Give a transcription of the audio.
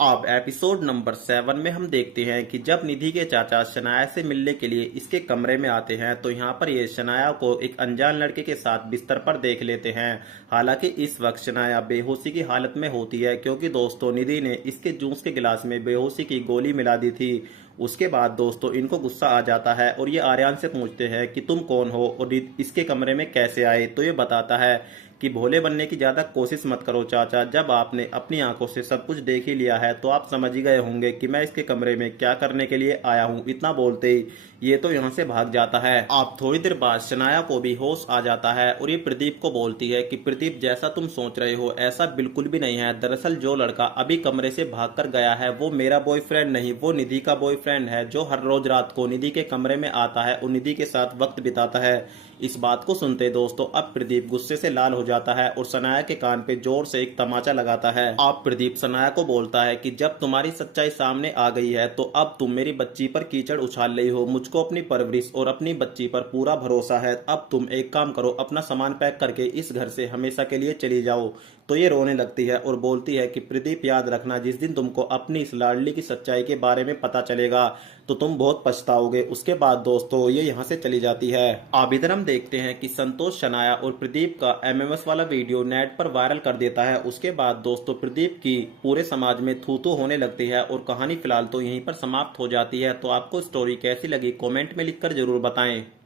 अब episode number 7 में हम देखते हैं कि जब निधि के चाचा शनाया से मिलने के लिए इसके कमरे में आते हैं तो यहाँ पर ये शनाया को एक अनजान लड़के के साथ बिस्तर पर देख लेते हैं। हालांकि इस वक्त शनाया बेहोशी की हालत में होती है क्योंकि दोस्तों निधि ने इसके जूस के गिलास में बेहोशी की गोली मिला दी थी। उसके बाद दोस्तों इनको गुस्सा आ जाता है और ये आर्यन से पूछते हैं कि तुम कौन हो और इसके कमरे में कैसे आए। तो ये बताता है कि भोले बनने की ज्यादा कोशिश मत करो चाचा, जब आपने अपनी आंखों से सब कुछ देख ही लिया है तो आप समझ ही गए होंगे कि मैं इसके कमरे में क्या करने के लिए आया हूँ। इतना बोलते ही ये तो यहाँ से भाग जाता है। आप थोड़ी देर बाद शनाया को भी होश आ जाता है और ये प्रदीप को बोलती है कि प्रदीप जैसा तुम सोच रहे हो ऐसा बिल्कुल भी नहीं है। दरअसल जो लड़का अभी कमरे से भाग कर गया है वो मेरा बॉयफ्रेंड नहीं, वो निधि का बॉयफ्रेंड है जो हर रोज रात को निधि के कमरे में आता है और निधि के साथ वक्त बिताता है। इस बात को सुनते दोस्तों अब प्रदीप गुस्से से लाल हो जाता है और सनाया के कान पे जोर से एक तमाचा लगाता है। अब प्रदीप सनाया को बोलता है कि जब तुम्हारी सच्चाई सामने आ गई है तो अब तुम मेरी बच्ची पर कीचड़ उछाल रही हो। मुझको अपनी परवरिश और अपनी बच्ची पर पूरा भरोसा है। अब तुम एक काम करो, अपना सामान पैक करके इस घर से हमेशा के लिए चली जाओ। तो ये रोने लगती है और बोलती है कि प्रदीप याद रखना, जिस दिन तुमको अपनी इस लाडली की सच्चाई के बारे में पता चलेगा तो तुम बहुत पछताओगे। उसके बाद दोस्तों ये यहाँ से चली जाती है। अब इधर हम देखते हैं कि संतोष शनाया और प्रदीप का एमएमएस वाला वीडियो नेट पर वायरल कर देता है। उसके बाद दोस्तों प्रदीप की पूरे समाज में थू थू होने लगती है और कहानी फिलहाल तो यहीं पर समाप्त हो जाती है। तो आपको स्टोरी कैसी लगी कमेंट में लिखकर जरूर बताएं।